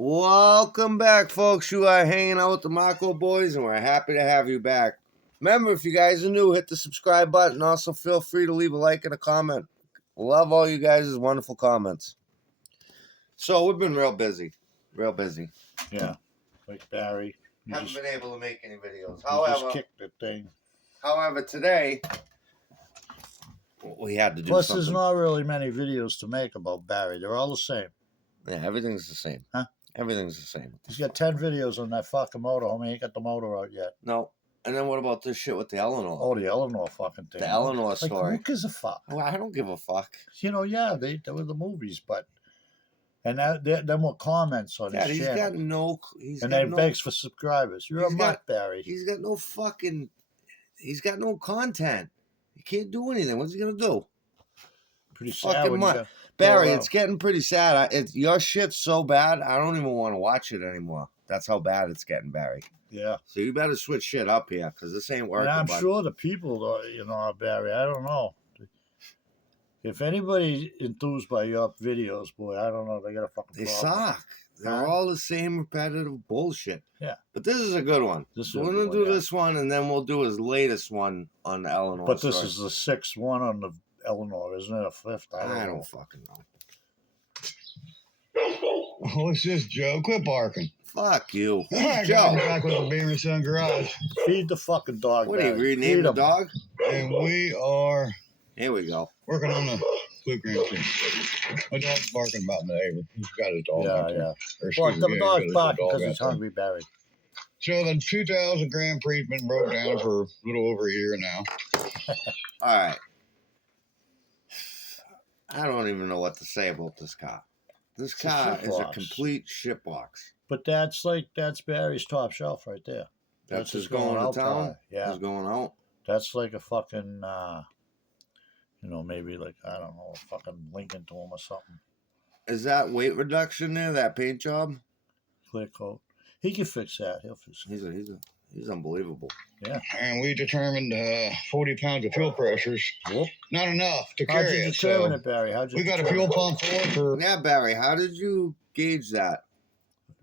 Welcome back, folks. You are hanging out with the Marco Boys, and we're happy to have you back. Remember, if you guys are new, hit the subscribe button. Also, feel free to leave a like and a comment. Love all you guys' wonderful comments. So, we've been real busy. Real busy. Yeah, like Barry. Haven't been able to make any videos. You just kicked the thing. However, today, we had to do Plus, something. there's not really many videos to make about Barry. They're all the same. Yeah, everything's the same. Huh? Everything's the same. He's got 10 videos on that fucking motorhome. He ain't got the motor out yet. No. And then what about this shit with the Eleanor? Oh, the Eleanor fucking thing. The Eleanor story. Who gives a fuck? Well, I don't give a fuck. You know, yeah, they were the movies, but... And them were comments on his channel. He's got no... And they begs for subscribers. You're a mutt, Barry. He's got no fucking... He's got no content. He can't do anything. What's he going to do? Pretty sad. Fucking mutt. Barry, it's getting pretty sad. Your shit's so bad, I don't even want to watch it anymore. That's how bad it's getting, Barry. Yeah. So you better switch shit up here, because this ain't working. And I'm sure the people, Barry, I don't know. If anybody's enthused by your videos, boy, I don't know. They got a fucking They problem. suck. They're all the same repetitive bullshit. Yeah. But this is a good one. So we're going to do this one, and then we'll do his latest one on the Eleanor But story. this is the sixth one on the Eleanor, isn't it? A fifth? I don't fucking know. Oh, it's just Joe. Quit barking. Fuck you. All right, Joe. guys, we're back with the Beamer Son Garage. Feed the fucking dog. What are you, Barry. rename the dog? And we are Here we go. working on the bluegram thing. My dog's barking about my neighbor. He's got his dog out there. Yeah. Or Well, excuse me, the he's got dog's his barking dog because out he's there. hungry, Barry. So the 2,000 Grand Prix been broke down for a little over a year now. All right. I don't even know what to say about this car. This car is a complete shitbox. But that's Barry's top shelf right there. That's just going to town? Yeah. Just going out? That's like a fucking, maybe like, I don't know, a fucking Lincoln to him or something. Is that weight reduction there, that paint job? Clear coat. He can fix that. He'll fix it. He's unbelievable. Yeah. And we determined 40 pounds of fuel pressures. Whoop. Not enough to How'd carry you it. determine So it, Barry? we got a fuel pump for Yeah, Barry, how did you gauge that?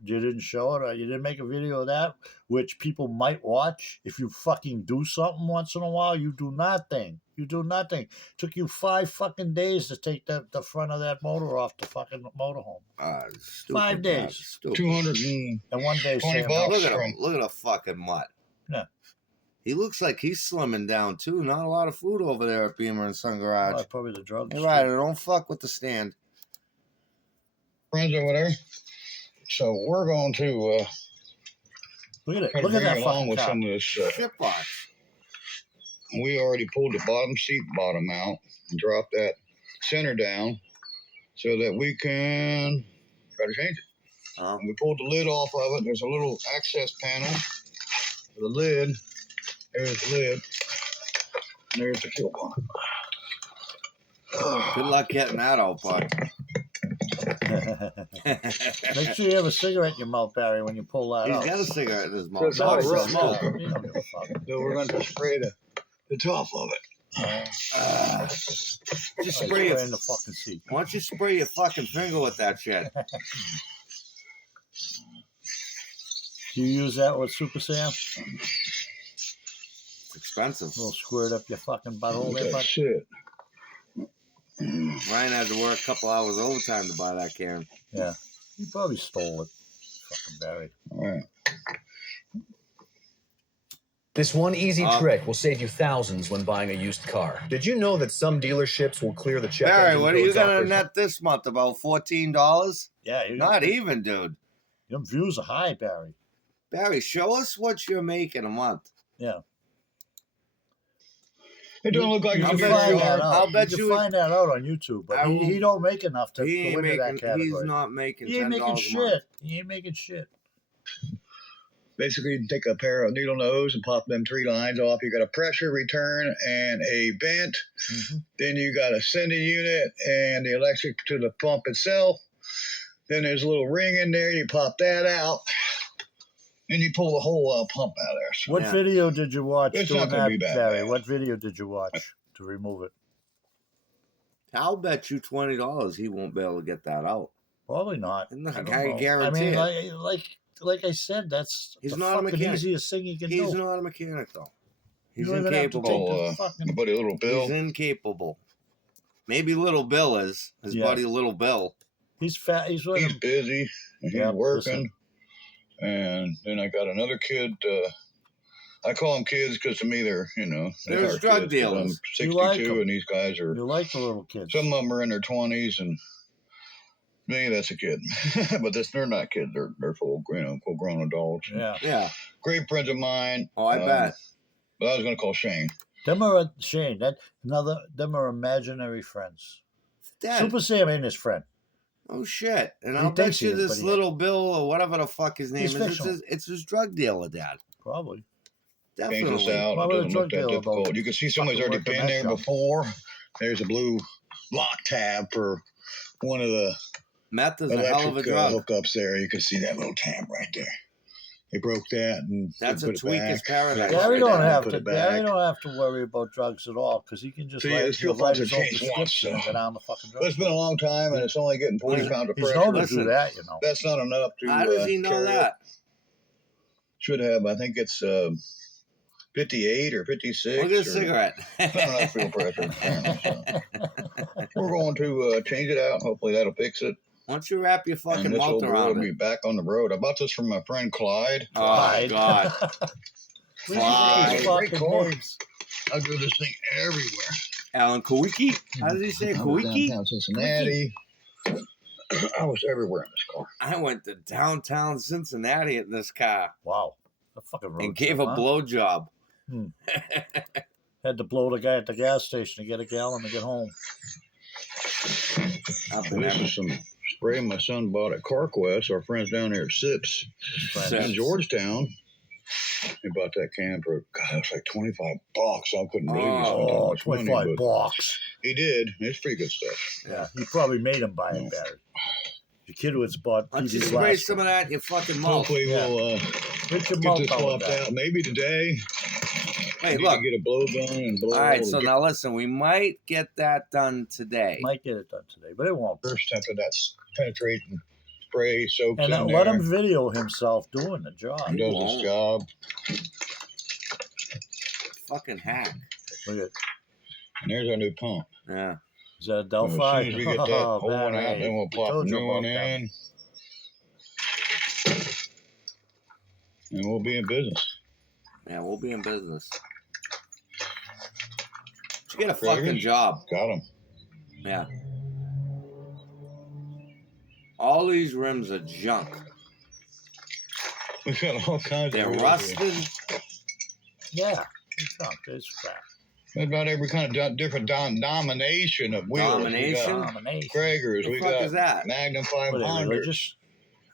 You didn't show it, or you didn't make a video of that, which people might watch. If you fucking do something once in a while, you do nothing. You do nothing. Took you 5 fucking days to take the front of that motor off the fucking motorhome. 5 days. Stupid. 200 And 1 day, $20 Sam. bucks. Look at him. Look at a fucking mutt. Yeah. He looks like he's slimming down, too. Not a lot of food over there at Beamer and Son Garage. Well, probably the drugs. Hey, Ryder, don't fuck with the stand. friends or whatever. So we're going to Look at it. try to Look at bring that it along fucking with car. some of this. Shitbox. We already pulled the bottom seat bottom out and dropped that center down so that we can try to change it. We pulled the lid off of it. There's a little access panel for the lid. There's the lid. And there's the fuel pump. Good luck getting that out, bud. Make sure you have a cigarette in your mouth, Barry, when you pull that He's out. got a cigarette in his mouth. It's all Not rough. smoke. You don't give a fuck. So we're going to spray the top of it. Just Like, spray in it. the fucking seat. Why don't you spray your fucking finger with that shit? Do you use that with Super Sam? It's expensive. A little squirt up your fucking butthole there, bud. That's it. Ryan had to work a couple hours overtime to buy that can. Yeah. You probably stole it. Fucking Barry. All right. This one easy trick will save you thousands when buying a used car. Did you know that some dealerships will clear the check Barry, engine what are you codes off gonna their- net this month? About $14? Yeah. Not even, dude. Your views are high, Barry. Barry, show us what you're making a month. Yeah. It don't look like You it's can going bet to be find very that hard. out. I'll bet you you- can find that out on YouTube, but I will- he don't make enough to He ain't go into that making. category. He's not making. He ain't making $10 a month. shit. He ain't making shit. Basically, you take a pair of needle nose and pop them 3 lines off. You got a pressure return and a vent. Mm-hmm. Then you got a sending unit and the electric to the pump itself. Then there's a little ring in there. You pop that out. And you pull the whole pump out of there. So What Yeah. video did you watch It's doing not gonna that, be bad, Barry? man. What video did you watch to remove it? I'll bet you $20 he won't be able to get that out. Probably not. No, I don't I know. guarantee I it. mean, like I said, that's He's the not a fucking mechanic. easiest thing you can He's do. not a mechanic, though. He's You don't even have to incapable. take Oh, the fucking. my buddy Little Bill. He's incapable. Maybe Little Bill is. His Yeah. buddy Little Bill. He's fat. He's with He's him. busy and he's Yeah, working. And then I got another kid. I call them kids because to me they're, They're our drug kids, 'cause dealers. I'm You 62 like 'em. and these guys are, You like the little kids. some of them are in their 20s and me, that's a kid. But they're not kids. They're full, full grown adults. Yeah. Yeah. Great friends of mine. Oh, I bet. But I was going to call Shane. Them are Shane. Them are imaginary friends. Dad. Super Sam ain't his friend. Oh shit! And He I'll bet thinks he you is, this but he Little Bill or whatever the fuck his name He's is. fictional. It's his drug dealer, Dad. Probably. Change this Definitely. out. Why It would a doesn't drug look that dealer go difficult. You can see somebody's fucking already work in been that there shop? before. There's a blue lock tab for one of the Meth is a hell of a electric drug. hookups there. You can see that little tab right there. They broke that and That's they a put it tweaker's back. paradise. Gary right don't there. have put to. it Gary back. don't have to worry about drugs at all because he can just See, write, his fuel he'll write pumps his are own changed once, prescription and so. go down the fucking But drug. it's been a long time and it's only getting 40 pounds of He's pressure. known to Listen. do that, you know. That's not enough to How does he know carry it. that? Should have. I think it's 58 or 56. Look at his or cigarette. Not enough fuel pressure. apparently, so. We're going to change it out. Hopefully that'll fix it. Why don't you wrap your fucking And this mouth old girl will around be it? back on the road. I bought this from my friend Clyde. Oh, Clyde. God. We Fly. should use Great fucking car. names. I do this thing everywhere. Alan Kawiki? How does he say I was Kawiki? downtown Cincinnati. I was everywhere in this car. I went to downtown Cincinnati in this car Wow. A fucking road and gave trip, a huh? blowjob. Had to blow the guy at the gas station to get a gallon to get home. I've been This there. is some spray my son bought at CarQuest. Our friends down there at Sips Friends. Sips. in Georgetown. He bought that can for, God, it was like $25. I couldn't believe he spent that Oh, much money. 25 But bucks. he did. It's pretty good stuff. Yeah, you probably made him buy it, Barry. The kid was bought Why don't you PB spray last some of that in your fucking mouth? Hopefully Yeah. we'll Get your get mouth this out with swapped that. out. Maybe today. I Hey, need look. to get a blow gun and blow All right, all so the now listen, we might get that done today. Might get it done today, but it won't. first after that penetrating spray soaks And in let there. him video himself doing the job. He does won't. his job. Fucking hack. Look at, And there's our new pump. Yeah. is that a So Delphi? as soon as we get that Oh, old one man, out, then we'll we plop a told you new one about that. in. And we'll be in business. Yeah, we'll be in business. You get a Gregor? fucking job. Got him. Yeah. All these rims are junk. We got all kinds They're of wheels here. rusted. Yeah, it's not. It's crap. About every kind of different domination of wheels. Domination? We got Domination. Gregors. The We fuck got is that? Magnum What are they, 500s. religious?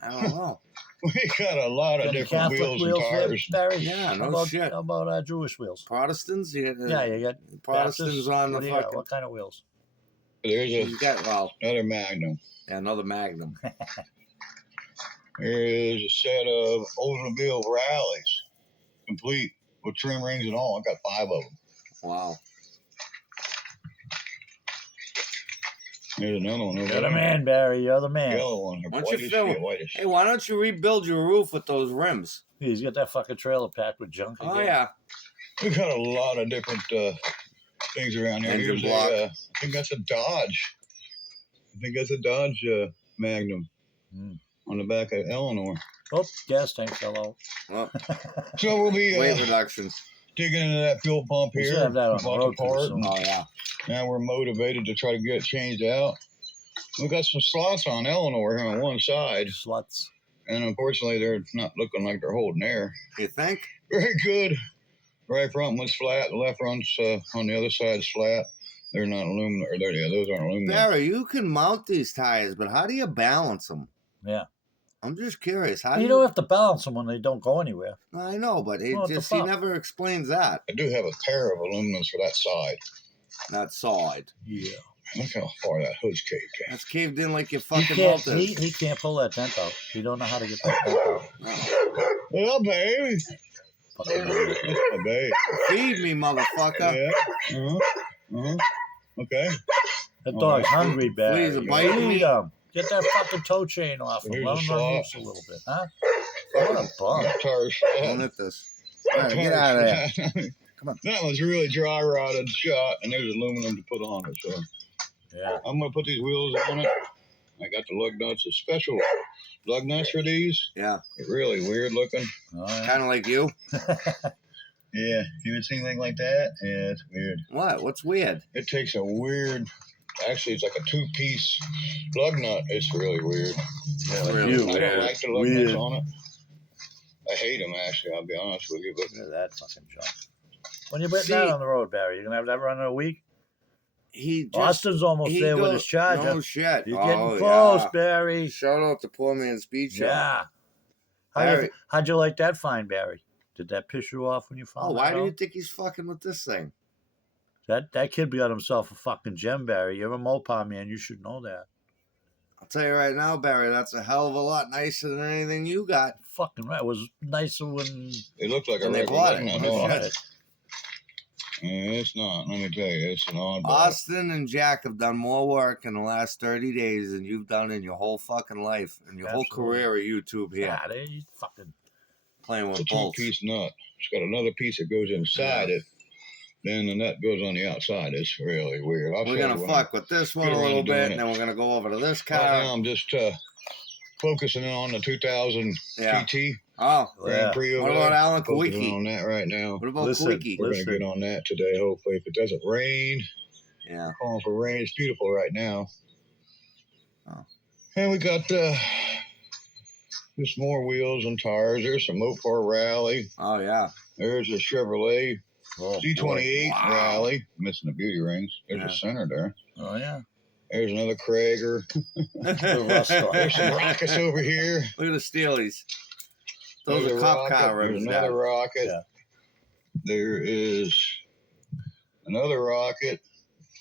I don't know. We got a lot of Any different Catholic wheels and wheels there, tires. Barry? Yeah, no how about, shit. How about Jewish wheels? Protestants? You got, Yeah, you got Protestants Baptist. on What the do you got? fucking. What kind of wheels? There's You got, well, another Magnum. another Magnum. There is a set of Oldsmobile Rallies, complete with trim rings and all. I got 5 of them. Wow. There's another one over You're the there. man, Barry. You're the man. Yellow one. Why don't you Whitish, fill yeah, it? whitish. Hey, why don't you rebuild your roof with those rims? He's got that fucking trailer packed with junk. Oh, again. yeah. We've got a lot of different things around here. Engine Here's block. I think that's a Dodge. Magnum Mm. on the back of Eleanor. Oh, gas tank fell out. Well, So we'll be weight reduction. digging into that fuel pump We here. should have that on We the bought road the part, pretty soon. and Oh, yeah. now we're motivated to try to get it changed out. We got some slots on Eleanor here on one side, Sluts. and unfortunately they're not looking like they're holding air. You think? Very good. Right front one's flat. The left front's on the other side's flat. They're not aluminum. Or they're, yeah, those aren't aluminum. Barry, you can mount these tires, but how do you balance them? Yeah. I'm just curious. How do You don't have to balance them when they don't go anywhere. I know, but it Well, what the just he fuck? never explains that. I do have a pair of aluminums for that side. That side. Yeah. Look how far that hood's caved in. That's caved in like your He fucking can't, mouth is. he can't pull that dent out. He don't know how to get that dent out. Oh. Well, baby. Fucking idiot. That's my babe. Feed me, motherfucker. Yeah. Uh-huh. Uh-huh. Okay. That dog's hungry, Barry. Please, a bite Feed me. him. Get that fucking toe chain off him. Here's Let the him run slot. loose a little bit, huh? What a bum. Tires Don't flat. hit this. All right, get out of there. Come on. That one's really dry rotted shot, and there's aluminum to put on it. So Yeah. I'm gonna put these wheels on it. I got the lug nuts, a special lug nuts for these. Yeah, They're really weird looking. Oh, yeah. kind of like you. Yeah, you ever seen anything like that? Yeah, it's weird. What? What's weird? It takes a weird. Actually, it's like a two-piece lug nut. It's really weird. Yeah, like Really you. I don't like the lug Weird. nuts on it. I hate them, actually. I'll be honest with you, but Look at that fucking junk. When you putting See- that on the road, Barry, you gonna have that run in a week? He just, Austin's almost he there with goes- his charger. No shit. You're Oh, getting close, yeah. Barry. Shout out to Poor Man's Speed Shop. Yeah. Barry. How'd you like that find, Barry? Did that piss you off when you found Oh, why that do you out? think he's fucking with this thing? That kid got himself a fucking gem, Barry. You're a Mopar man. You should know that. I'll tell you right now, Barry, that's a hell of a lot nicer than anything you got. Fucking right. It was nicer when it looks like a And they regular bought lug it. nut, I don't bought it? it. Yeah, it's not. Let me tell you, it's an odd. Austin and Jack have done more work in the last 30 days than you've done in your whole fucking life and your whole Absolutely. career of YouTube here, Yeah, they fucking. playing It's with a bolts. two-piece nut. It's got another piece that goes inside it. Then the nut goes on the outside. It's really weird. I'll We're show gonna you when fuck with this one get a around little to doing bit, it. and then we're gonna go over to this Right now, car. I'm just focusing on the 2000 Yeah. TT Oh, Grand Yeah. Prix over what there. about Alan Focusing Kawicki? on that right now. What about Listen, Kawicki? We're Listen. gonna get on that today. Hopefully, if it doesn't rain. Yeah. Calling for rain. It's beautiful right now. Oh. And we got just more wheels and tires. There's some Mopar Rally. Oh yeah. There's a Chevrolet Oh, C28 Wow. Rally. Missing the beauty rings. There's Yeah. a center there. boy. Oh, yeah. There's another Krager. There's some rockets over here. Look at the Steelies. Those There's are a cop rocket. car There's rims. another Dad. rocket. Yeah. There is another rocket.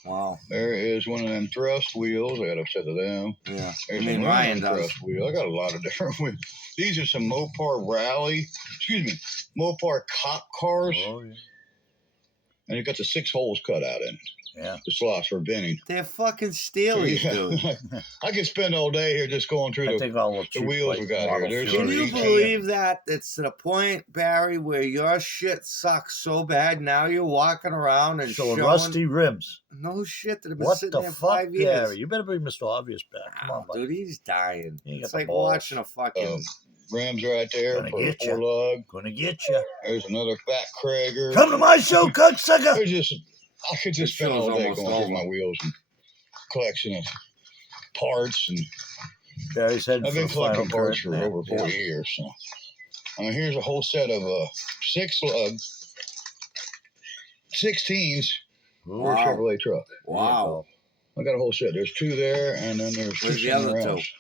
Wow. There is one of them thrust wheels. I got a set of them. Yeah. I There's mean, another Ryan does. thrust wheel. I got a lot of different wheels. These are some Mopar Rally. Excuse me, Mopar cop cars, Oh, yeah. and it got the 6 holes cut out in it. Yeah. The slots for binning. They're fucking Steelies, dude. I could spend all day here just going through I the. think all the cheap wheels like we got here, Model there's Can Furies. you some- believe that it's to the point, Barry, where your shit sucks so bad now you're walking around and showing showing rusty rims? no shit that have been What sitting the there fuck, 5 years. Barry? You better bring Mr. Obvious back. Come on, Wow, buddy. dude, he's dying. He ain't It's got the like balls. watching a fucking. Rims right there Gonna for get 4 ya. lug. Gonna get you. There's another fat Krager. Come to my show, cocksucker. There's just, I could just This spend all show's day almost going through over. my wheels and collection of parts. And Barry's heading I've for been the final collecting parts for curtain. over 40 years. So, I mean, here's a whole set of 6 lug 16s for a Wow. Chevrolet truck. Wow. I got a whole set. There's 2 there, and then there's 2 Where's the other somewhere 2? else.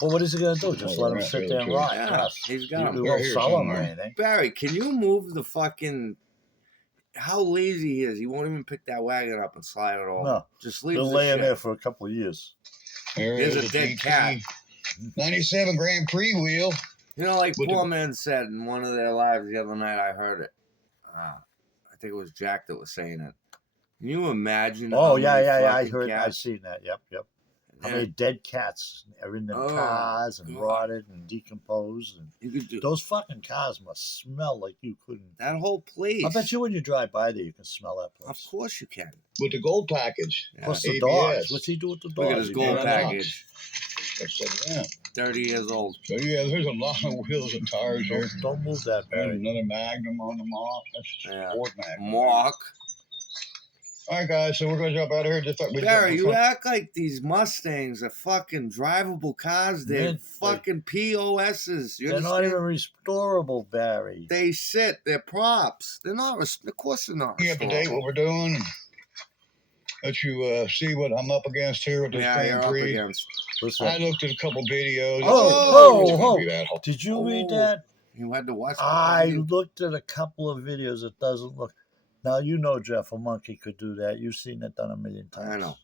Well, what is he gonna do? Just Oh, let him right, sit the there other and two. rot? Yeah, Yes. he's You got 'em. do They're won't here sell 'em or somewhere. anything. Barry, can you move the fucking? How lazy he is. He won't even pick that wagon up and slide it over. No. Just leave Been the laying shit. there for a couple of years. There Here's is a dead GT cat. 97 Grand Prix wheel. You know, like With the- Poor Man said in one of their lives the other night, I heard it. I think it was Jack that was saying it. Can you imagine? Oh how yeah, many yeah, yeah. I fucking heard. I cats- seen that. Yep, yep. How Yeah, many dead cats are in them Oh, cars and God. rotted and decomposed? And you could do those fucking cars must smell like you couldn't. that whole place. I bet you when you drive by there, you can smell that Of place. course you can. With the gold package. Yeah. What's the ABS. dogs? What's he do with the dogs? Look at his He gold got pack. dogs. package. That's it, yeah. 30 years old. So yeah, there's a lot of wheels and tires here. Don't move that, There's Barry. another Magnum on the mop. That's just Yeah. a Ford Magnum. Mark. All right, guys. So we're gonna jump out of here. Just like we Barry, jumped you from- act like these Mustangs are fucking drivable cars. They're Man, fucking POSs. You They're not understand? even restorable, Barry. They sit. They're props. They're not. Of course, they're not. Bring you up to date what we're doing. And let you see what I'm up against here with this Yeah, you're Grand up Prix. against. Listen, I looked at a couple videos. Oh, It's gonna oh, be that whole- did you read Oh. that? You had to watch. the I video. looked at a couple of videos. It doesn't look. Now you know Jeff, a monkey could do that. You've seen it done a million times. I know.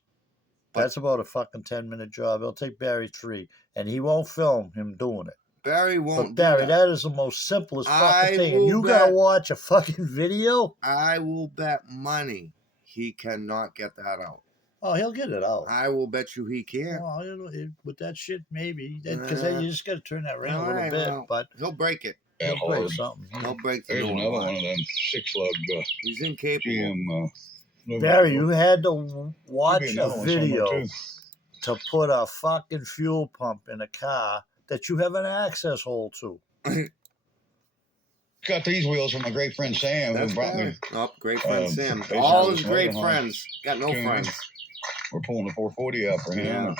That's about a fucking 10-minute job. It'll take Barry 3, and he won't film him doing it. Barry But won't. Barry, do that. that is the most simplest I fucking thing. And will you gotta bet- watch a fucking video. I will bet money he cannot get that out. Oh, he'll get it out. I will bet you he can't. Well, with that shit, maybe. Because Nah. you just got to turn that ring a little Alright, bit. well, but he'll break it. That he'll break hard. something. He'll break the There's new another one. one of them 6-lug He's incapable. GM. Barry, you had to Could watch be a another one somewhere, video too. to put a fucking fuel pump in a car that you have an access hole to. Got these wheels from my great friend Sam, That's who brought me. bad. Oh, great friend Sam. basically All this his great motorhome. friends. Got no Tuning. friends. We're pulling the 440 out for him. Yeah. And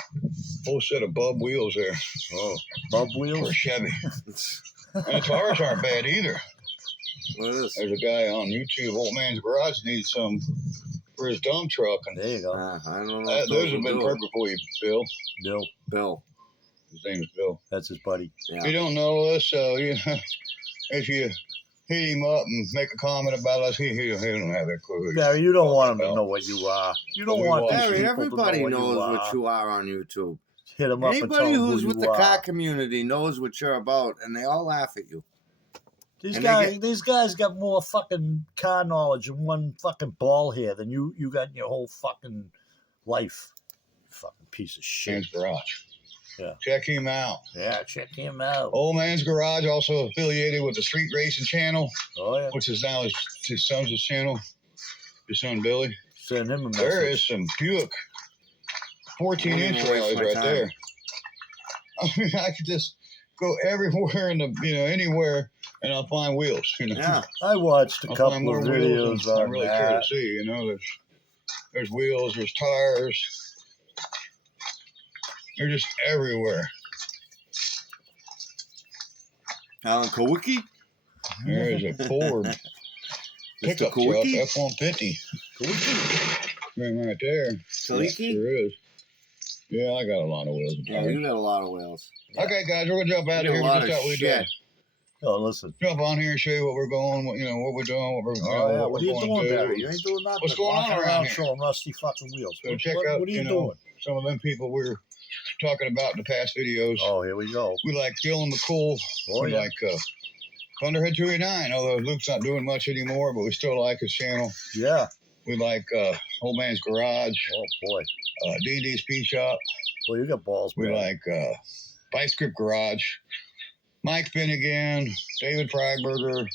whole set of bub wheels there Oh, bub for a wheels? Chevy. And the tires aren't bad either. What is this? There's a guy on YouTube, Old Man's Garage, needs some for his dump truck. And There you go. I don't know. if those have will been do it. perfect for you, Bill. Bill. Bill. His name is Bill. That's his buddy. You Yeah. don't know us, so if you hit him up and make a comment about us, he don't have that clue. who you're Barry, you don't talking want him to about. know what you are. You don't We want watch these Barry, people everybody to know knows what what you are on YouTube. Hit him up and tell Anybody him who's who with you the are. car community knows what you're about, and they all laugh at you. These and they guys, get- these guys got more fucking car knowledge in one fucking ball here than you got in your whole fucking life. Fucking piece of shit. Man's Garage. Yeah. Check him out. Yeah, check him out. Old Man's Garage, also affiliated with the Street Racing Channel, Oh yeah, which is now his son's channel. His son Billy. send him a message. There is some Buick 14-inch I'm gonna waste rallies my right time. there. I mean, I could just go everywhere in the anywhere, and I'll find wheels. Yeah. I watched a I'll couple find more of wheels videos than I on really care to that. see. There's wheels, there's tires. They're just everywhere. Alan Kowicki? There's a Ford Mr. pickup truck, Kowicki? F-150. Right there. Kaliki? Sure is. Yeah, I got a lot of wheels. and Yeah, tires. you got a lot of whales. Okay, guys, we're gonna jump out You of got here. a lot We just of thought we'd shit. Oh, listen. jump on here and show you what we're going, what we're doing, what we're, Oh yeah, what what are we're you going doing, to do. Barry? You ain't doing nothing. What's going on Walking around here? showing rusty fucking wheels. So What, check what, out, what are you doing? some of them people we were talking about in the past videos. Oh, here we go. We like Dylan McCool. Oh We yeah. like Thunderhead 289, although Luke's not doing much anymore, but we still like his channel. Yeah. We like Old Man's Garage, Oh boy. D&D Speed Shop. Well, you got balls, We Barry. like Vice Script Garage, Mike Finnegan, David Freiberger.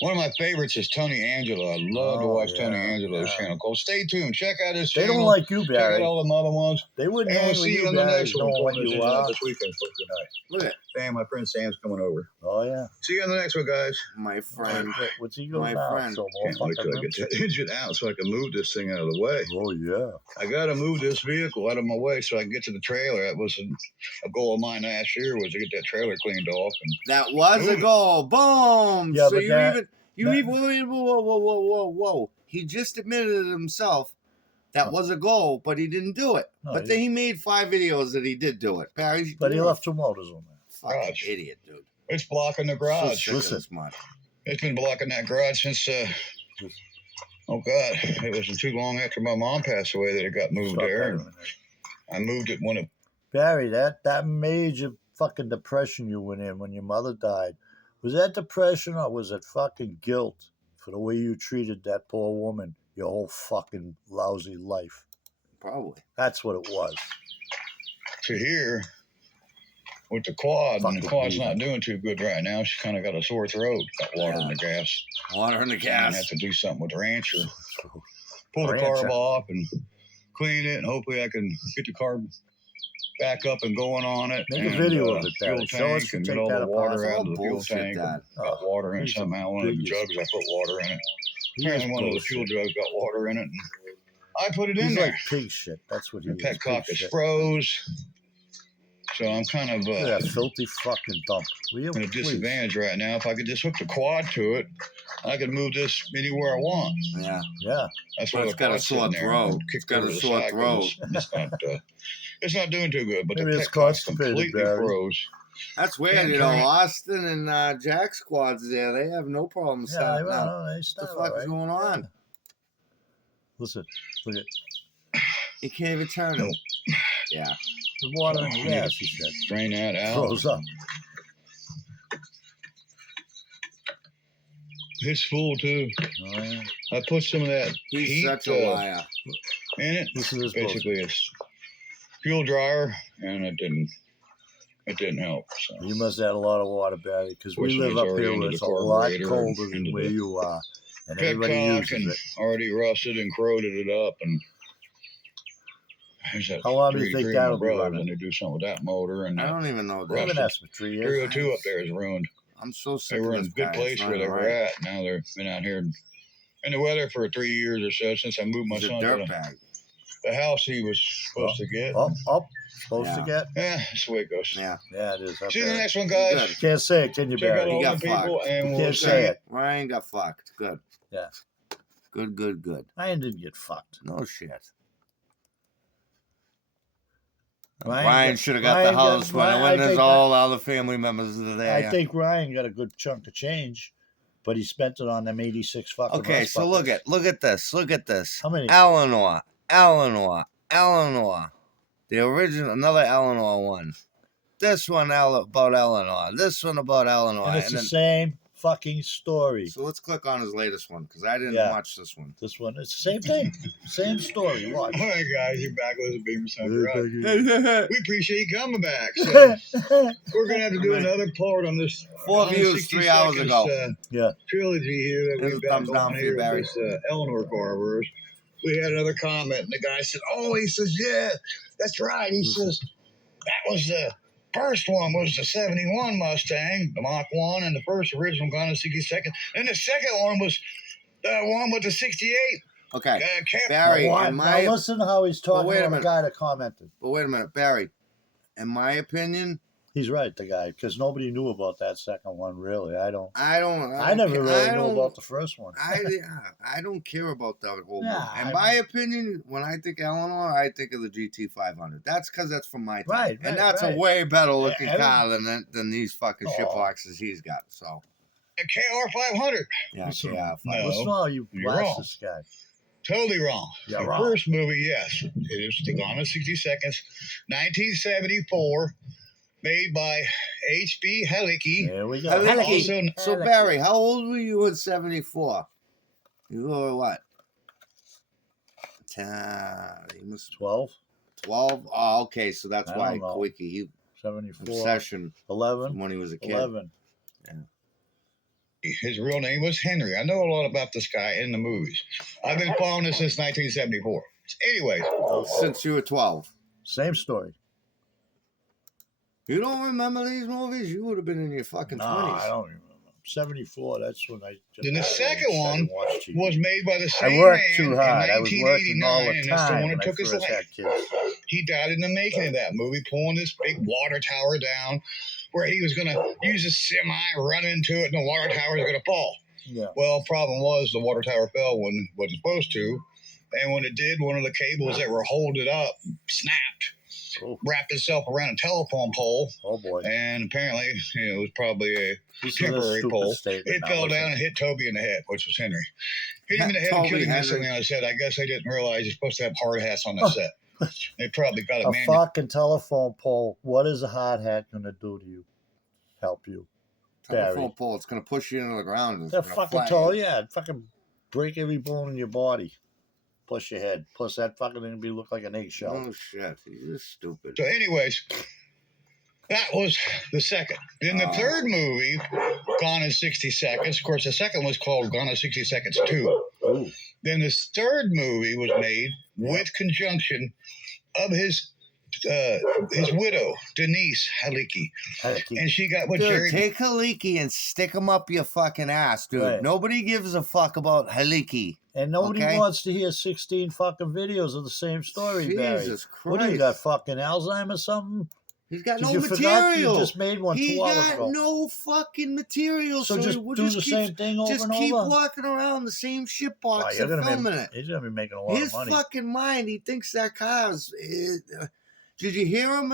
One of my favorites is Tony Angelo. I love to Oh, watch Tony yeah, Angelo's yeah. channel. Stay tuned. Check out his They channel. don't like you, Check out Barry. all the other ones. They wouldn't And hang we'll with see you you, on the Barry, next one. knowing what This you is are. this weekend. Good night. Look at Sam, my friend Sam's coming over. Oh yeah. See you on the next one, guys. my friend. What's he doing My now? friend. So more Can't wait till I fucking get that engine out so I can move this thing out of the way. Oh yeah. I got to move this vehicle out of my way so I can get to the trailer. That was a goal of mine last year, was to get that trailer cleaned off. And That was a Ooh. goal. Boom. Yeah, So but you that- whoa. He just admitted it himself. That was a goal, but he didn't do it. No, but he- then he made 5 videos that he did do it. Barry, But he you're a left 2 motors on there. fucking Garage. idiot, dude. it's blocking the So garage. sick of Listen. this mud. It's been blocking that garage since, oh God, it wasn't too long after my mom passed away that it got moved Stop there. that And in there. I moved it when it, Barry, that major fucking depression you went in when your mother died, was that depression or was it fucking guilt for the way you treated that poor woman your whole fucking lousy life? Probably. That's what it was. to here with the quad, and Fucking the quad's bleeding. not doing too good right now. She's kind of got a sore throat, got water in the gas. Water in the And gas. have to do something with the rancher. Pull the Rancher. carb off and clean it, and hopefully I can get the carb back up and going on it. Make a and, video of it, Barry. fuel Show tank us to and take get all that the apart. water out of the It's all fuel bullshit, tank. that. Got water in it He's a somehow. One of the biggest- jugs, I put water in it. He is Apparently one of the fuel bullshit. jugs got water in it. And I put it in He's there. like pig shit. That's what he The is. petcock pig is shit. froze. So I'm kind of Look at that filthy fucking dump. Will you in a please? disadvantage right now. If I could just hook the quad to it, I could move this anywhere I want. Yeah. Yeah. That's But why it's the got a quad's sitting sore there. throat. Kicked It's got a over the sore side, but throat. It's not doing too good. But Maybe the it's petcock's constipated, completely Barry. froze. That's weird, Can't you know. turn it. Austin and Jack squads there, they have no problem Yeah, starting up. well, they What the start fuck all is right. going on? Listen, look at You can't even turn it. Nope. Yeah. the water in Oh, the I need gas, to he said. Drain that out. Froze up. It's full too. Oh, yeah. I put some of that He's heat, such a liar. in it. Listen to this Basically, it's fuel dryer, and it didn't help. So. You must have had a lot of water, Barry, because we Fortunately, live it's up already here into where the it's a lot carburetor and colder than into where the you are, and everybody petcock, and uses it. already rusted and corroded it up. And there's that How long do you think 3 of my that'll be brothers, running? and they do something with that motor, and I don't even know We've been that. Rusted. at for 3 years. 302 up there is ruined. I'm so sick They were of in this a good guy. place It's not where they were right. at. Now they've been out here in the weather for 3 years or so since I moved my He's a son to dirtbag. the house he was supposed to get. Supposed to Yeah. get. Yeah, that's the way it goes. Yeah. Yeah, it is. Up See you in the there. next one, guys. Good. Can't say it, can you, Check out Barry? all got the people, fucked. and You we'll can't see. say it. Ryan got fucked. Good. Yeah. Good. Ryan didn't get fucked. No shit. Ryan Ryan got- should have got Ryan the got- house when Ryan- I when there's think all the other family members are there. I think Ryan got a good chunk of change, but he spent it on them 86 fucking. Okay, rust so buckets. look at this. Look at this. How many? Eleanor. The original, another Eleanor one. This one about Eleanor. This one about Eleanor. And it's the then- same fucking story. so let's click on his latest one because I didn't Yeah. watch this one. This one, it's the same thing, same story. Watch. All right, guys, you're back with the Beamer Center. Right. Four We appreciate you coming back. So we're gonna have to do I mean, another part on this. views 60 3 hours seconds, ago. Yeah. Trilogy here that Here's we've a got thumbs down going for you, here Barry. with this Eleanor car of ours. We had another comment, and the guy said, "Oh, he says, yeah, that's right." He says that was the first one was the '71 Mustang, the Mach 1, and the first original Gun of 62nd. And the second one was the one with the '68. Okay, Camp. Barry. Now, In my now listen to how he's talking wait a about the minute. guy that commented. but wait a minute, Barry. In my opinion, He's right, the guy, because nobody knew about that second one. Really, I I never really knew don't- about the first one. I don't care about that whole Yeah, movie. In my opinion, when I think Eleanor, I think of the GT 500. That's because that's from my time. Right, and right, that's right. a way better looking every- car than these fucking shit Oh. boxes he's got. So A KR 500. yeah, Listen, yeah. No. fine. Listen to how you You're blast wrong. this guy. Totally wrong. Yeah, the wrong. first movie, yes, it is The Gone in 60 Seconds, 1974, made by H.B. Halicki. There we go. Halicki. Also, So Barry, how old were you in '74? You were what? You must 12, 12. Oh, okay. So that's I why don't know. Quickie, he 74, obsession from 11, when he was a kid. 11. his real name was Henry. I know a lot about this guy in the movies. I've been following this since 1974. Anyways, Since you were 12. Same story. You don't remember these movies? You would have been in your fucking No, 20s. I don't remember. 74, that's when I. Then the second I one watched TV. was made by the I same worked man too hard. in I was working all 1989, the and that's the time one when that I took his first life. had kids. He died in the making of that movie, pulling this big water tower down where he was going to use a semi, run into it, and the water tower was going to fall. Yeah. Well, problem was the water tower fell when it wasn't supposed to. And when it did, one of the cables that were holding it up snapped, Oh, wrapped itself around a telephone pole, oh boy. and apparently it was probably a This is a temporary stupid pole. statement. It Now fell listen. down and hit Toby in the head, which was Henry. Hit him in the head and Toby killed him Henry. instantly on the set. I guess they didn't realize you're supposed to have hard hats on the set. They probably got a A manual. fucking telephone pole. What is a hard hat going to do to you? Help you. Telephone Barry. pole. It's going to push you into the ground. It's That gonna fucking flat tall, you. yeah. It'd fucking break every bone in your body. Plus your head. Plus that fucking thing would be look like an eggshell. Oh, shit. You're stupid. So, anyways, that was the second. Then the Oh. third movie, Gone in 60 Seconds. Of course, the second was called Gone in 60 Seconds 2. Ooh. Then this third movie was made with conjunction of his widow, Denise Halicki. Halicki. And she got with Dude, Jerry. take Haliki and stick him up your fucking ass, dude. Right. Nobody gives a fuck about Haliki. And nobody Okay. wants to hear 16 fucking videos of the same story, Barry. Jesus Christ. What do you got, fucking Alzheimer's or something? He's got Did no you forgot material. you just made one He 2 hours got ago. no fucking material. So just we'll do the keep, same thing over Just and keep over. walking around the same shit Oh, box you're and gonna filming be, it. he's gonna be making a lot His of money. fucking mind, he thinks that car is. Did you hear him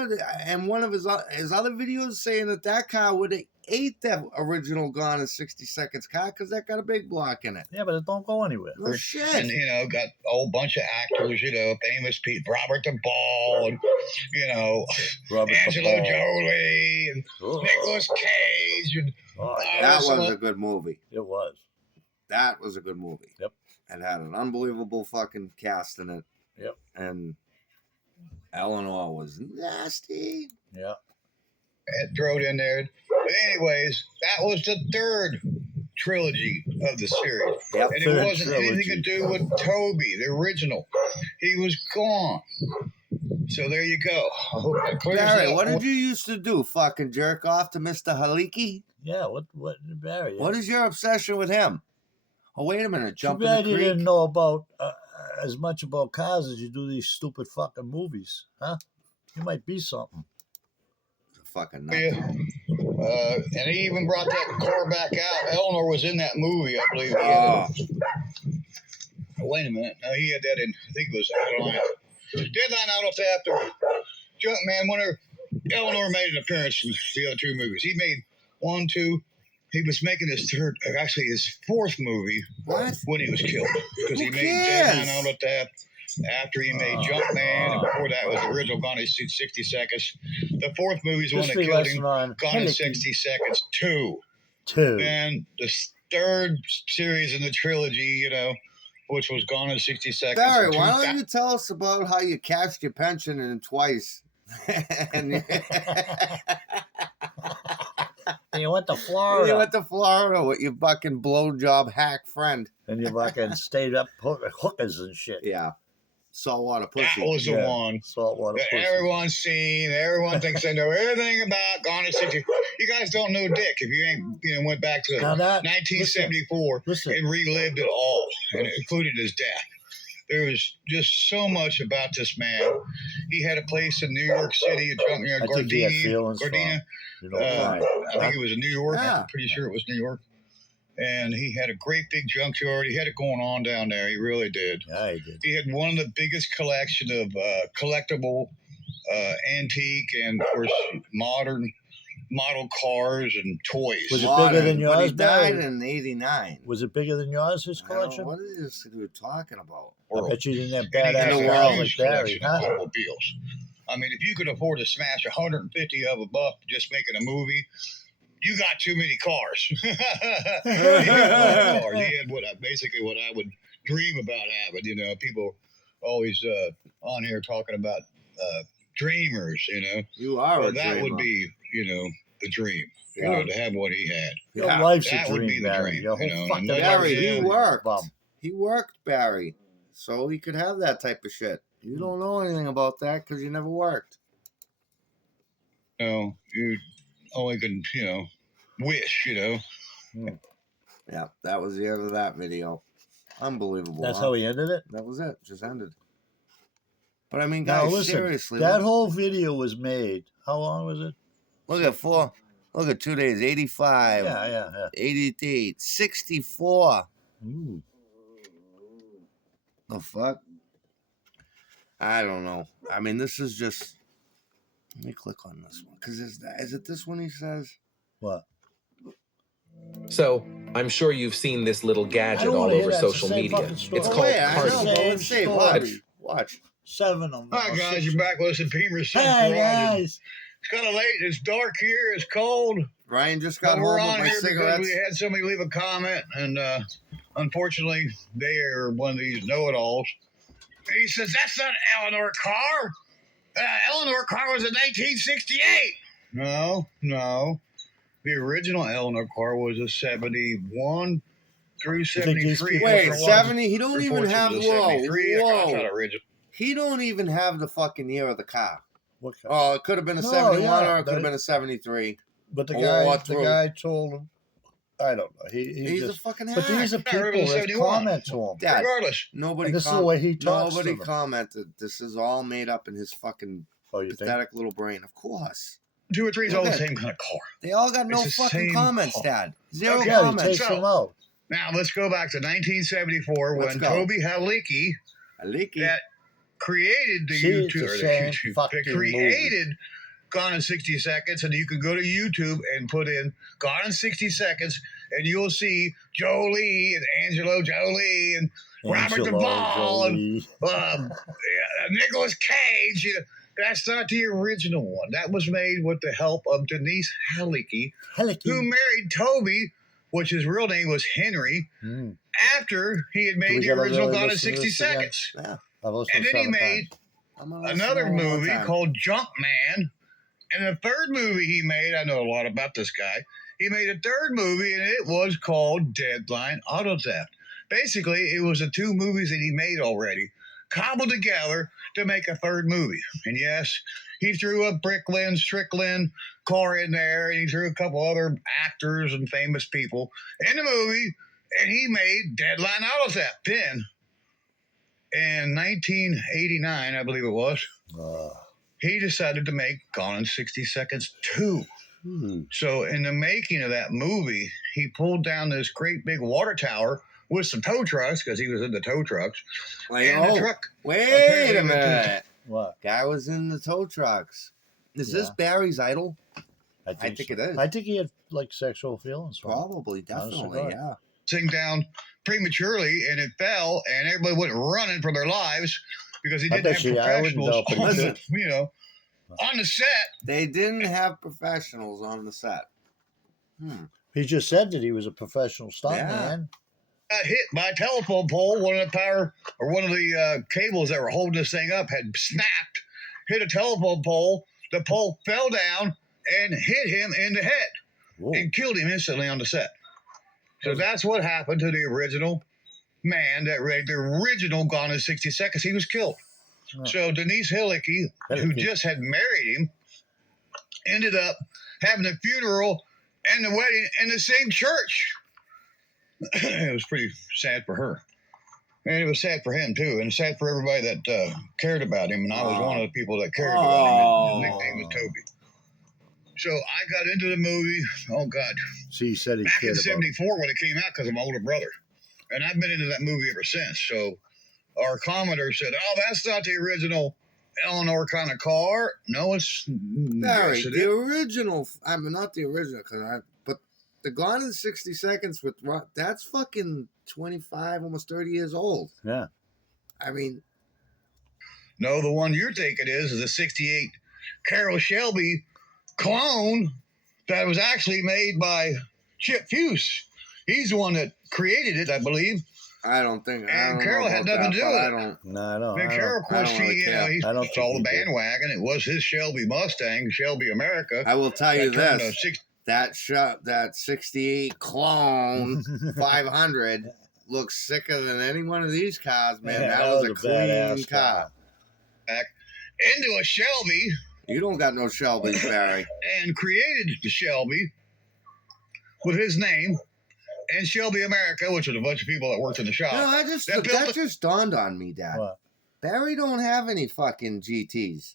in one of his other videos saying that car would have ate that original Gone in 60 Seconds car because that got a big block in it? Yeah, but it don't go anywhere. No shit. And, got a whole bunch of actors, famous people, Robert Duvall, and, Robert Angelo Duvall. Jolie, and Oh, Nicolas Cage, and oh, That some was of- a good movie. it was. That was a good movie. Yep. It had an unbelievable fucking cast in it. Yep. And Eleanor was nasty. Yeah. It drove in there. But anyways, that was the third trilogy of the series. Yep. And Third it wasn't anything to do with Toby, the original. He was gone. So there you go. I hope that clears Barry, up. what did you used to do? Fucking jerk off to Mr. Haliki? Yeah. What Barry? What is your obsession with him? Oh, wait a minute. Too Jump in bad the you creek? didn't know about as much about cars as you do these stupid fucking movies, huh? You might be something. Fucking Yeah. nothing. And he even brought that car back out. Eleanor was in that movie, I believe. He had Oh, wait a minute. No, he had that in, I think it was Deadline Auto Theft or Junkman. Whenever Eleanor made an appearance in the other two movies, he made 1, 2. He was making his third, actually his fourth movie what? when he was killed because Who he made cares? Deadline Auto Theft. After he made Junkman, and before that was the original Gone in 60 Seconds. The fourth movie is the one that History killed lesson him. on Gone in Henneke 60 Seconds 2. 2. Then the third series in the trilogy, which was Gone in 60 Seconds. Barry, in why 2000 don't you tell us about how you cashed your pension in twice? And And you went to you Florida went to Florida with your fucking blowjob hack friend. and you fucking stayed up hookers and shit. Yeah. Saltwater That pussy. was the one Saltwater that pussy. everyone's seen. Everyone thinks they know everything about Gone in 60. You guys don't know Dick if you ain't went back to Now that 1974 listen. and relived it all, and it included his death. There was just so much about this man. He had a place in New York City, I think he had feelings for Gardena. him. You know, Right. I think it was in New York. Yeah. I'm pretty sure it was New York. And he had a great big junkyard. He had it going on down there. He really did. yeah, he did. He had one of the biggest collection of collectible, antique, and of course modern model cars and toys. Was it Modern, bigger than but he yours, died Barry? in '89. Was it bigger than yours, his collection? What is this dude talking about? I bet you didn't have And he had badass the a cars world. like huge Barry, collection of huh? automobiles. I mean, if you could afford to smash 150 of a buck just making a movie, you got too many cars. He had basically what I would dream about having. People always on here talking about dreamers. You are Well, a that dreamer. would be the dream. Yeah. To have what he had. Your Yeah, life's that a would be dream, the Barry. dream, Your whole and fucking nobody life Barry, is a he dream, worked. bum. He worked, Barry, so he could have that type of shit. You don't know anything about that because you never worked. You only can wish. Yeah, that was the end of that video. Unbelievable. That's huh? how he ended it? That was it. Just ended. But I mean, Now guys, listen, seriously. that look, whole video was made. How long was it? look at 4. Look at 2 days. 85. Yeah. 88. 64. Ooh. The fuck? I don't know. I mean, this is just. Let me click on this one. Because is it this one he says? What? So, I'm sure you've seen this little I gadget don't all wanna hear over that. It's the social same media. fucking story. It's Oh, called wait, I know, Cardi. but let's see. Watch. 7 of them. Hi guys, you're back listening to Peter's Son Hi, Garage. guys. It's kind of late. It's dark here. It's cold. Ryan just got But we're home with on my here because cigarettes. we had somebody leave a comment, and unfortunately, they are one of these know-it-alls. And he says, "That's not an Eleanor car. Eleanor car was in 1968." No. The original Eleanor car was a 71 through think these 73. people Wait, What's the 70? He don't even Reports have of the the 73. That car's not whoa. original. He don't even have the fucking year of the car. What kind? Oh, it could have been a No, 71 yeah, or it could have but- been a 73. But the Or guy told him. I don't know. He's just. a fucking But hack. these are Yeah, people Riddle that 71. comment to him. Dad, Regardless, nobody And this is the way he talks to Nobody them. commented. This is all made up in his fucking Oh, you think? pathetic little brain. Of course. 2 or 3 is all the Okay. same kind of car. They all got no It's the fucking same comments, car. Dad. Zero Okay, Yeah, he comments. takes them out. Now let's go back to 1974 Let's when go. Toby Halicki Aliki. that created the See, it's YouTube, the or the same YouTube fucking that created Gone in 60 Seconds, and you can go to YouTube and put in Gone in 60 Seconds, and you'll see Jolie and Angelo Jolie and Robert Angelo Duvall and Jolie. Nicolas Cage. That's not the original one. That was made with the help of Denise Halicki, Halicki. who married Toby, which his real name was Henry, Mm. after he had Do we made the gotta original really Gone in listen to 60 this again? Seconds. Yeah. I've listened And then he 7 made times. I'm gonna listen another to it one more movie time. called Jumpman. And the third movie he made, I know a lot about this guy. He made a third movie, and it was called Deadline Auto Theft. Basically, it was the 2 movies that he made already, cobbled together to make a third movie. And yes, he threw a Bricklin, Strickland car in there, and he threw a couple other actors and famous people in the movie, and he made Deadline Auto Theft. Then, in 1989, I believe it was, he decided to make Gone in 60 Seconds 2. So in the making of that movie, he pulled down this great big water tower with some tow trucks, because he was in the tow trucks. Like, And the truck, wait apparently a the- minute. What? Guy was in the tow trucks. Is this Yeah. Barry's idol? I think it so. is. I think he had like sexual feelings for him. Probably, Honest to definitely, God. yeah. thing down prematurely, and it fell, and everybody went running for their lives because he I didn't bet have you I wouldn't professionals know, but on he the, you know, on the set. They didn't have professionals on the set. He just said that he was a professional stuntman. Yeah. Got hit by a telephone pole. One of the power or one of the cables that were holding this thing up had snapped, hit a telephone pole. The pole fell down and hit him in the head Whoa. and killed him instantly on the set. So that's what happened to the original man that read the original Gone in 60 Seconds. He was killed. Oh. So Denise Hillicky, who just had married him, ended up having the funeral and the wedding in the same church. It was pretty sad for her. And it was sad for him, too. And sad for everybody that cared about him. And I was one of the people that cared about him. His nickname was Toby. So I got into the movie, oh, God, See, he said he back in cared about him. 74 when it came out because of my older brother. And I've been into that movie ever since. So our commenter said, oh, that's not the original Eleanor kind of car. No, it's... Barry, yes, it the is. original, I mean, not the original, but the Gone in 60 Seconds with that's fucking 25, almost 30 years old. Yeah. I mean, No, the one you're thinking is a 68 Carroll Shelby clone that was actually made by Chip Fuse. He's the one that created it, I believe. I don't think. I And don't Carol know had about nothing that, to do but with I it. don't. No, I don't. And Carroll, of course, I don't really he care. he I don't saw think the he did. bandwagon. It was his Shelby Mustang, Shelby America. I will tell you that turned a this: 60 that 68 clone 500 looks sicker than any one of these cars, man. Yeah, that was a badass clean car. back into a Shelby You don't got no Shelby's, Barry. and created the Shelby with his name and Shelby America, which was a bunch of people that worked in the shop. No, That built that a- just dawned on me, Dad. What? Barry don't have any fucking GTs.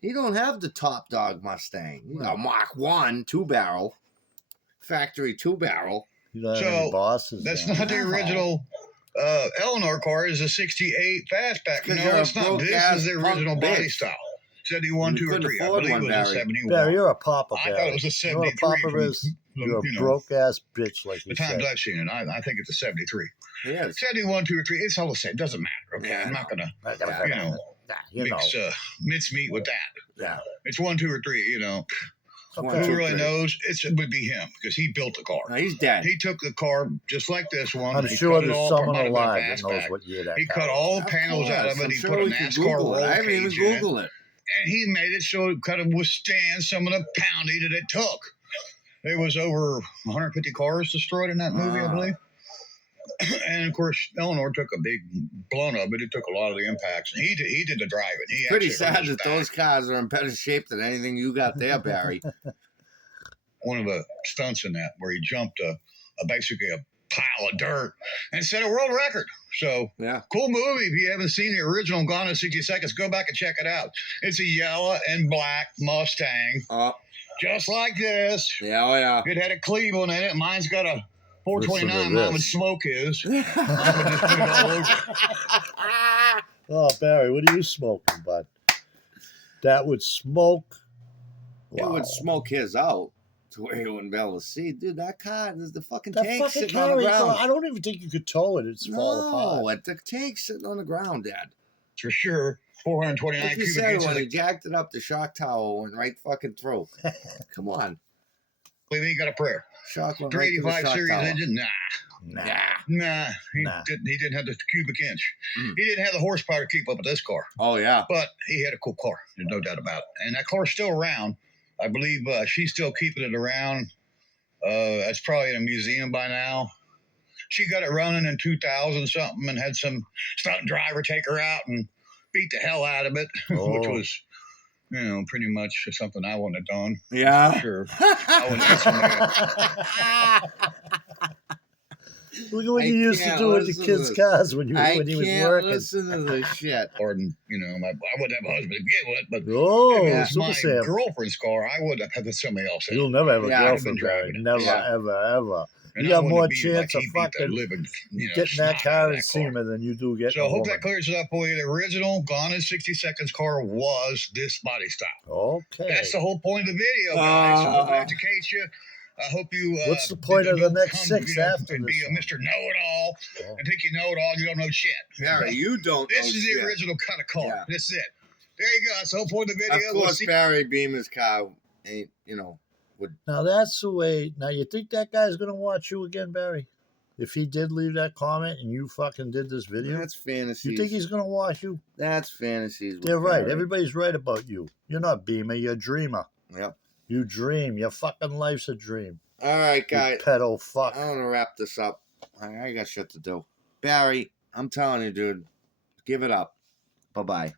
He don't have the top dog Mustang. He got a Mach 1 2-barrel, factory 2-barrel. You don't have So, any bosses. That's then. not the No. original Eleanor car. Is a 68 fastback. Because No, you're a it's not. broke This ass is the punk original body bitch. style. 71, You 2, or couldn't 3. I afford believe one, it was a Barry. 71. Barry, you're a papa, I Barry. thought it was a You know what 73 papa from, is? You're you a know, broke ass bitch, like the you times said. I've seen it. I think it's a 73. Yes. 71, 2, or 3. It's all the same. It doesn't matter. Okay. Yeah, I'm I not going to, Yeah, you know, You know. mix mincemeat with that. Yeah. It's 1, 2, or 3. You know, Okay. who 2, really 3. knows? It would be him because he built the car. No, he's dead. He took the car just like this one. I'm he sure cut it there's off, or someone might have been a alive that knows fastback. what year that He car cut was. all the Of panels out course, of it. I'm He sure put a we could NASCAR Google roll it. I haven't even cage in it, Googled it. and he made it so it could withstand some of the pounding that it took. There was over 150 cars destroyed in that movie, I Wow. believe. And of course, Eleanor took a big blunt of it. It took a lot of the impacts, and he did the driving. He Pretty actually hurt sad his that back. those cars are in better shape than anything you got there, Barry. One of the stunts in that where he jumped basically a pile of dirt and set a world record. So Yeah. cool movie. If you haven't seen the original Gone in 60 Seconds, go back and check it out. It's a yellow and black Mustang, Oh, just like this. yeah, oh, yeah. It had a Cleveland in it. Mine's got a 429. Listen to Mine would this. smoke his. I would just put it all over. Oh, Barry, what are you smoking, bud? That would smoke. It would smoke his out to where you wouldn't be able to see. Dude, that car, there's the fucking That tank fucking sitting on car the ain't ground. going- I don't even think you could tow it. It's fall apart. No, the tank's sitting on the ground, Dad. For sure. 429 Like you cubic said, inches. when he jacked it up, the shock tower went right fucking through. Come on. Believe me, you got a prayer. Shock went right through the 385 shock series tower. engine? Nah. Nah, he didn't have the cubic inch. He didn't have the horsepower to keep up with this car. Oh yeah. But he had a cool car. There's no doubt about it. And that car's still around. I believe she's still keeping it around. It's probably in a museum by now. She got it running in 2000 something and had some stunt driver take her out and beat the hell out of it, which was, pretty much something I wouldn't have done. Yeah. Sure. I wouldn't have Look at what you used to do with your kids' cars when he was working. Listen to this shit. Pardon, I wouldn't have a husband to begin with, but Oh, if it was Super my Sam. girlfriend's car, I would have had somebody else in it. You'll never have a Yeah, I'd have girlfriend been driving driving. it. Never, Yeah. ever. And You I got wouldn't more be chance like of he beat the fucking living, getting that snot car out and of that semen than you do getting So I a hope woman. that clears it up for you. The original Gone in 60 Seconds car was this body style. Okay. That's the whole point of the video, guys. So hope it educates you. I hope you. What's the point of the don't next come, six after and this be a one? Mr. Know-it-all Oh. and think you know it all. You don't know shit. Barry, you don't know This is shit. the original kind of car. Yeah. That's it. There you go. That's the whole point of the Of video. We'll course, see. Barry Beamer's car ain't, would. Now that's the way. Now you think that guy's gonna watch you again, Barry? If he did leave that comment and you fucking did this video, That's fantasies. you think he's gonna watch you? That's fantasies. with They're right. Barry. Everybody's right about you. You're not Beamer. You're a dreamer. Yep. You dream. Your fucking life's a dream. All right, You guys. pedo fuck. I want to wrap this up. I got shit to do. Barry, I'm telling you, dude, give it up. Bye-bye.